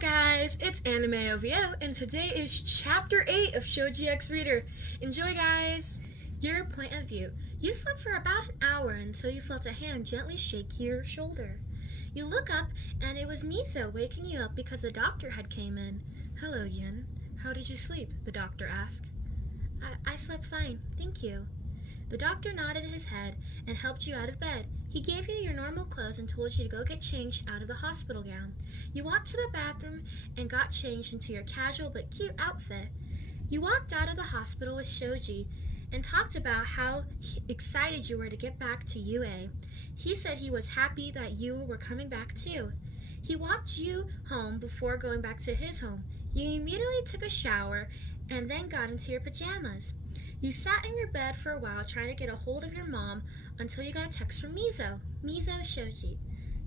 guys, it's Anime OVO, and today is Chapter 8 of Shoji X Reader. Enjoy, guys! Your point of view. You slept for about an hour until you felt a hand gently shake your shoulder. You look up, and it was Miso waking you up because the doctor had came in. Hello, Yin. How did you sleep? The doctor asked. I slept fine, thank you. The doctor nodded his head and helped you out of bed. He gave you your normal clothes and told you to go get changed out of the hospital gown. You walked to the bathroom and got changed into your casual but cute outfit. You walked out of the hospital with Shoji and talked about how excited you were to get back to UA. He said he was happy that you were coming back too. He walked you home before going back to his home. You immediately took a shower and then got into your pajamas. You sat in your bed for a while trying to get a hold of your mom until you got a text from Miso. Miso Shoji.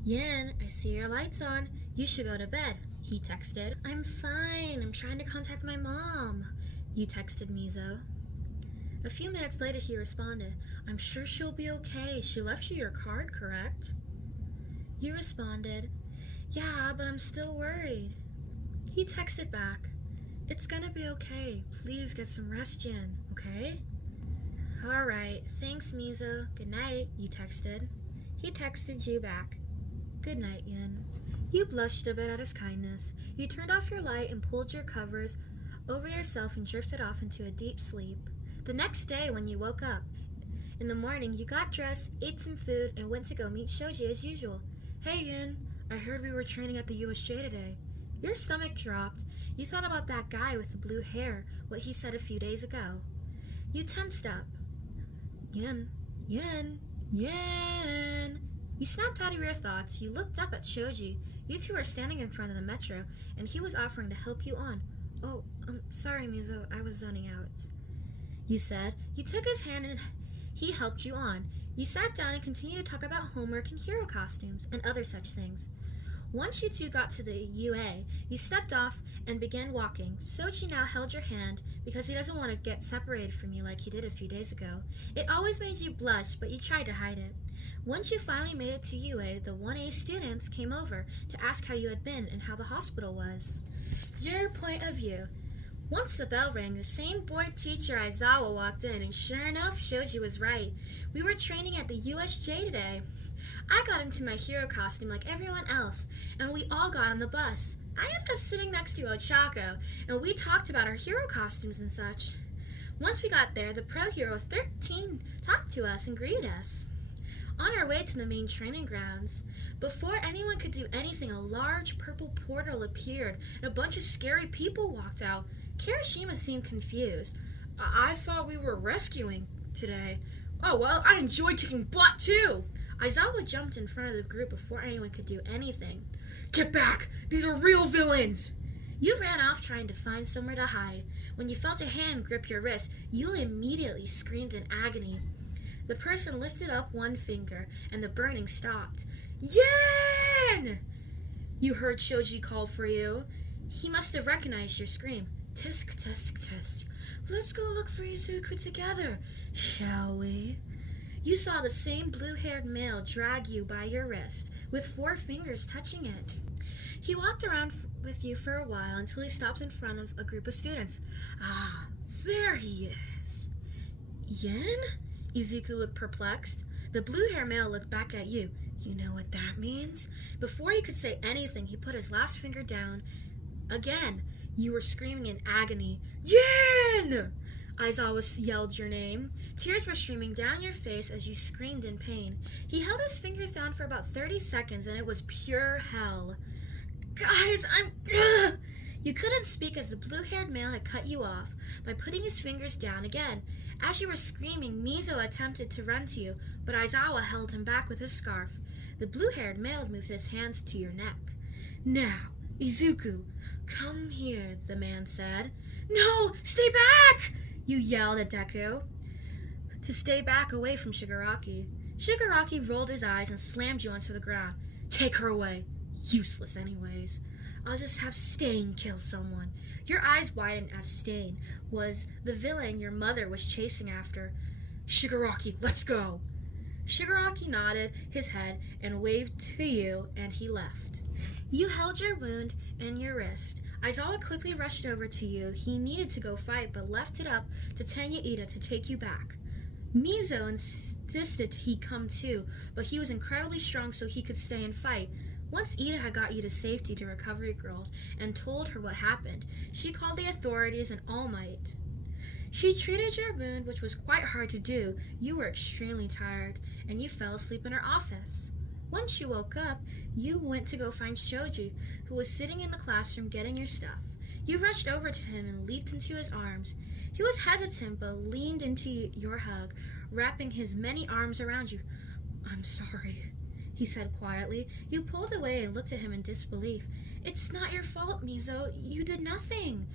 Yin, I see your light's on. You should go to bed, he texted. I'm fine. I'm trying to contact my mom, you texted Miso. A few minutes later he responded, I'm sure she'll be okay. She left you your card, correct? You responded, yeah, but I'm still worried. He texted back, it's gonna be okay. Please get some rest, Jin, okay? Alright, thanks, Miso. Good night, you texted. He texted you back. Good night, Yin. You blushed a bit at his kindness. You turned off your light and pulled your covers over yourself and drifted off into a deep sleep. The next day, when you woke up, in the morning, you got dressed, ate some food, and went to go meet Shoji as usual. Hey, Yin, I heard we were training at the USJ today. Your stomach dropped. You thought about that guy with the blue hair, what he said a few days ago. You tensed up. Yin, Yin, Yin. You snapped out of your thoughts. You looked up at Shoji. You two were standing in front of the metro, and he was offering to help you on. Oh, I'm sorry, Miso, I was zoning out, you said. You took his hand and he helped you on. You sat down and continued to talk about homework and hero costumes and other such things. Once you two got to the UA, you stepped off and began walking. Shoji now held your hand because he doesn't want to get separated from you like he did a few days ago. It always made you blush, but you tried to hide it. Once you finally made it to UA, the 1A students came over to ask how you had been and how the hospital was. Your point of view. Once the bell rang, the same boy teacher Aizawa walked in, and sure enough, Shoji was right. We were training at the USJ today. I got into my hero costume like everyone else, and we all got on the bus. I ended up sitting next to Ochako, and we talked about our hero costumes and such. Once we got there, the pro hero 13 talked to us and greeted us. On our way to the main training grounds, before anyone could do anything, a large purple portal appeared, and a bunch of scary people walked out. Kirishima seemed confused. I thought we were rescuing today. Oh, well, I enjoy kicking butt, too. Aizawa jumped in front of the group before anyone could do anything. Get back! These are real villains! You ran off trying to find somewhere to hide. When you felt a hand grip your wrist, you immediately screamed in agony. The person lifted up one finger, and the burning stopped. Yin! You heard Shoji call for you. He must have recognized your scream. Tisk, tisk, tisk. Let's go look for Izuku together, shall we? You saw the same blue-haired male drag you by your wrist, with 4 fingers touching it. He walked around with you for a while until he stopped in front of a group of students. Ah, there he is. Yin? Izuku looked perplexed. The blue-haired male looked back at you. You know what that means? Before you could say anything, he put his last finger down. Again, you were screaming in agony. Yin! Aizawa yelled your name. Tears were streaming down your face as you screamed in pain. He held his fingers down for about 30 seconds, and it was pure hell. Guys, You couldn't speak as the blue-haired male had cut you off by putting his fingers down again. As you were screaming, Miso attempted to run to you, but Aizawa held him back with his scarf. The blue-haired male moved his hands to your neck. Now, Izuku, come here, the man said. No, stay back! You yelled at Deku to stay back away from Shigaraki. Shigaraki rolled his eyes and slammed you onto the ground. Take her away. Useless anyways. I'll just have Stain kill someone. Your eyes widened as Stain was the villain your mother was chasing after. Shigaraki, let's go. Shigaraki nodded his head and waved to you, and he left. You held your wound and your wrist. Aizawa quickly rushed over to you. He needed to go fight, but left it up to Tenya Ida to take you back. Mizo insisted he come too, but he was incredibly strong so he could stay and fight. Once Ida had got you to safety to Recovery Girl and told her what happened, she called the authorities and All Might. She treated your wound, which was quite hard to do. You were extremely tired, and you fell asleep in her office. Once you woke up, you went to go find Shoji, who was sitting in the classroom getting your stuff. You rushed over to him and leaped into his arms. He was hesitant, but leaned into your hug, wrapping his many arms around you. "I'm sorry," he said quietly. You pulled away and looked at him in disbelief. "It's not your fault, Mizo. You did nothing."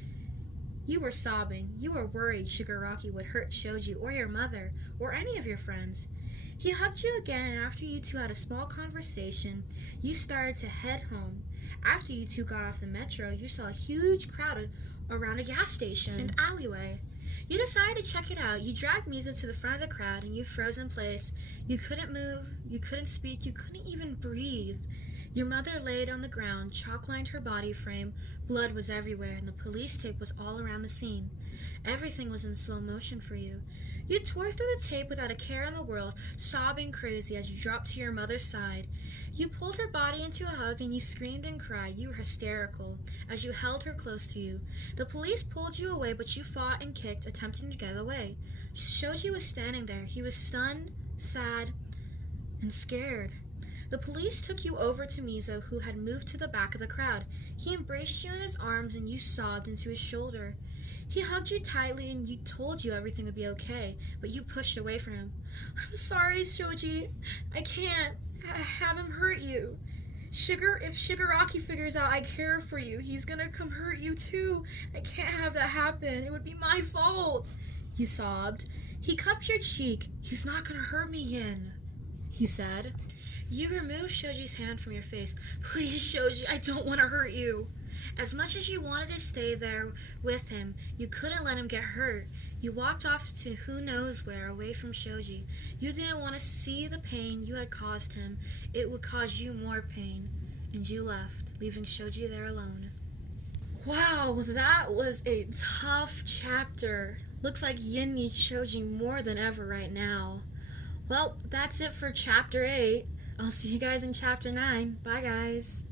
You were sobbing. You were worried Shigaraki would hurt Shoji or your mother, or any of your friends. He hugged you again, and after you two had a small conversation, you started to head home. After you two got off the metro, you saw a huge crowd around a gas station and alleyway. You decided to check it out. You dragged Mizo to the front of the crowd, and you froze in place. You couldn't move, you couldn't speak, you couldn't even breathe. Your mother laid on the ground, chalk-lined her body frame, blood was everywhere, and the police tape was all around the scene. Everything was in slow motion for you. You tore through the tape without a care in the world, sobbing crazy as you dropped to your mother's side. You pulled her body into a hug and you screamed and cried. You were hysterical as you held her close to you. The police pulled you away, but you fought and kicked, attempting to get away. Shoji was standing there. He was stunned, sad, and scared. The police took you over to Mizo, who had moved to the back of the crowd. He embraced you in his arms and you sobbed into his shoulder. He hugged you tightly and told you everything would be okay, but you pushed away from him. "I'm sorry, Shoji. I can't have him hurt you. If Shigaraki figures out I care for you, he's gonna come hurt you too. I can't have that happen. It would be my fault," you sobbed. He cupped your cheek. "He's not gonna hurt me again," he said. You removed Shoji's hand from your face. "Please, Shoji, I don't want to hurt you." As much as you wanted to stay there with him, you couldn't let him get hurt. You walked off to who knows where, away from Shoji. You didn't want to see the pain you had caused him. It would cause you more pain. And you left, leaving Shoji there alone. Wow, that was a tough chapter. Looks like Yin needs Shoji more than ever right now. Well, that's it for Chapter 8. I'll see you guys in Chapter 9. Bye, guys.